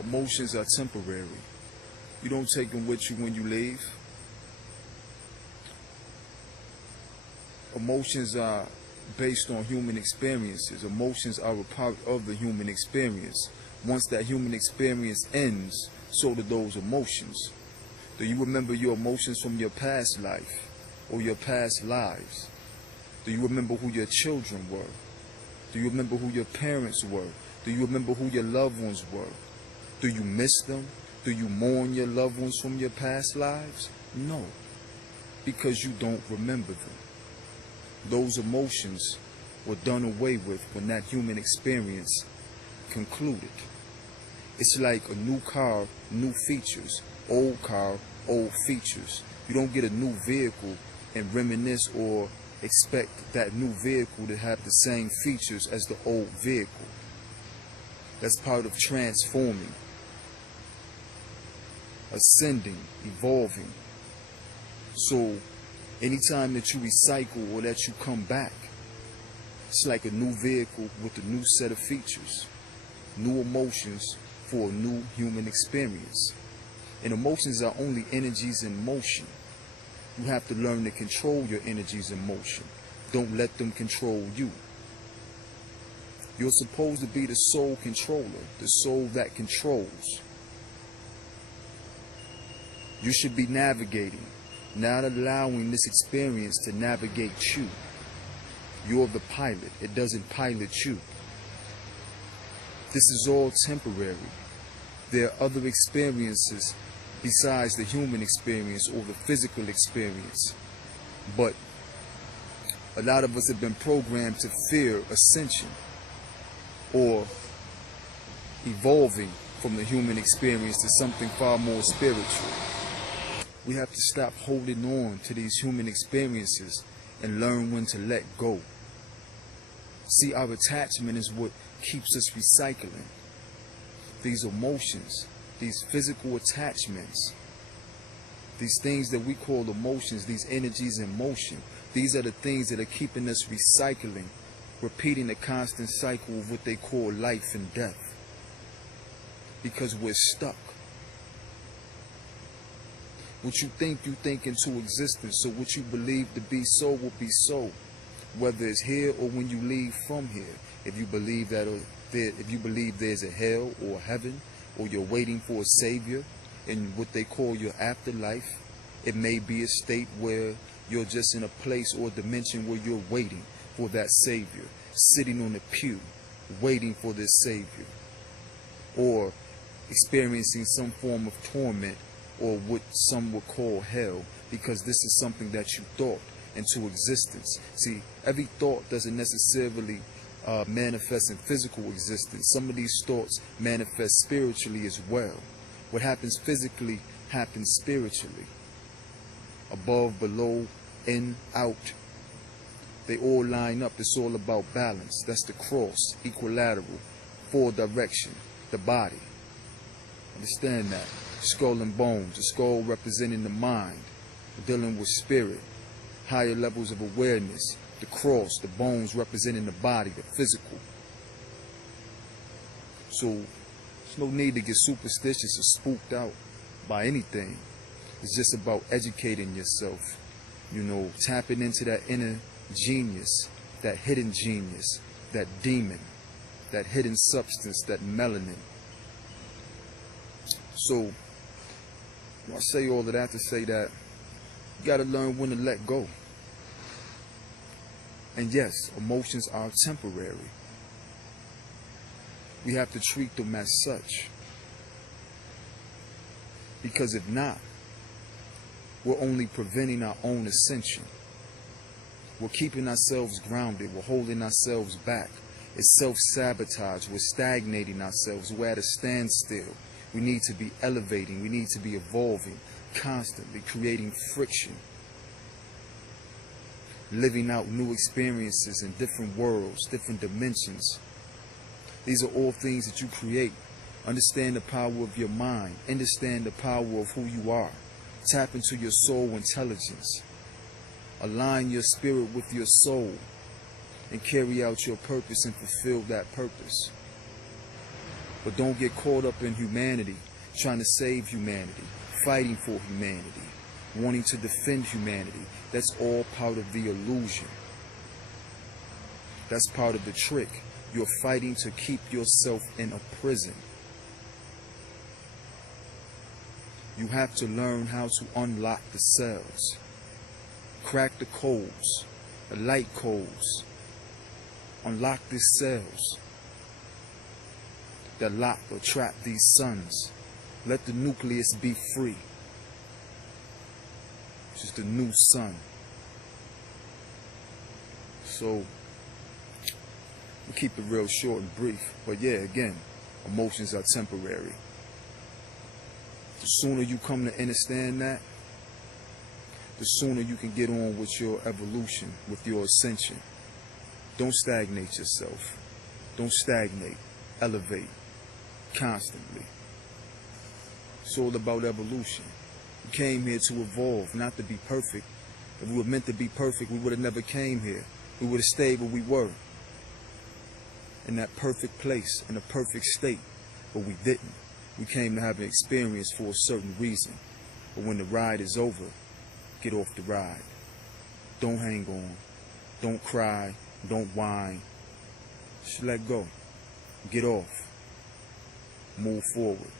Emotions are temporary. You don't take them with you when you leave. Emotions are based on human experiences. Emotions are a part of the human experience. Once that human experience ends, so do those emotions. Do you remember your emotions from your past life or your past lives? Do you remember who your children were? Do you remember who your parents were? Do you remember who your loved ones were? Do you miss them? Do you mourn your loved ones from your past lives? No, because you don't remember them. Those emotions were done away with when that human experience concluded. It's like a new car, new features. Old car, old features. You don't get a new vehicle and reminisce or expect that new vehicle to have the same features as the old vehicle. That's part of transforming, ascending, evolving. So anytime that you recycle or that you come back, it's like a new vehicle with a new set of features, new emotions for a new human experience. And emotions are only energies in motion. You have to learn to control your energies in motion. Don't let them control you. You're supposed to be the soul controller, the soul that controls. You should be navigating, not allowing this experience to navigate you. You're the pilot. It doesn't pilot you. This is all temporary. There are other experiences besides the human experience or the physical experience. But a lot of us have been programmed to fear ascension or evolving from the human experience to something far more spiritual. We have to stop holding on to these human experiences and learn when to let go. See, our attachment is what keeps us recycling. These emotions, these physical attachments, these things that we call emotions, these energies in motion, these are the things that are keeping us recycling, repeating a constant cycle of what they call life and death. Because we're stuck. What you think into existence. So what you believe to be so will be so. Whether it's here or when you leave from here. If you believe there's a hell or heaven, or you're waiting for a savior in what they call your afterlife, it may be a state where you're just in a place or dimension where you're waiting for that savior, sitting on a pew, waiting for this savior, or experiencing some form of torment or what some would call hell, because this is something that you thought into existence. See, every thought doesn't necessarily manifest in physical existence. Some of these thoughts manifest spiritually as well. What happens physically happens spiritually. Above, below, in, out. They all line up. It's all about balance. That's the cross, equilateral, forward direction, the body. Understand that. Skull and bones. The skull representing the mind, dealing with spirit, higher levels of awareness. The cross, the bones representing the body, the physical. So there's no need to get superstitious or spooked out by anything. It's just about educating yourself, you know, tapping into that inner genius, that hidden genius, that demon, that hidden substance, that melanin. So I say all of that to say that you got to learn when to let go. And yes, emotions are temporary. We have to treat them as such. Because if not, we're only preventing our own ascension. We're keeping ourselves grounded. We're holding ourselves back. It's self-sabotage. We're stagnating ourselves. We're at a standstill. We need to be elevating. We need to be evolving, constantly creating friction. Living out new experiences in different worlds, different dimensions. These are all things that you create. Understand the power of your mind. Understand the power of who you are. Tap into your soul intelligence. Align your spirit with your soul and carry out your purpose and fulfill that purpose. But don't get caught up in humanity, trying to save humanity, fighting for humanity, wanting to defend humanity. That's all part of the illusion. That's part of the trick. You're fighting to keep yourself in a prison. You have to learn how to unlock the cells, crack the codes, the light codes, unlock these cells that lock or trap these suns. Let the nucleus be free. It's just a new sun. So, we'll keep it real short and brief. But yeah, again, emotions are temporary. The sooner you come to understand that, the sooner you can get on with your evolution, with your ascension. Don't stagnate yourself. Don't stagnate. Elevate. Constantly. It's all about evolution. We came here to evolve, not to be perfect. If we were meant to be perfect, we would have never came here. We would have stayed where we were. In that perfect place, in a perfect state. But we didn't. We came to have an experience for a certain reason. But when the ride is over, get off the ride. Don't hang on. Don't cry. Don't whine. Just let go. Get off. Move forward.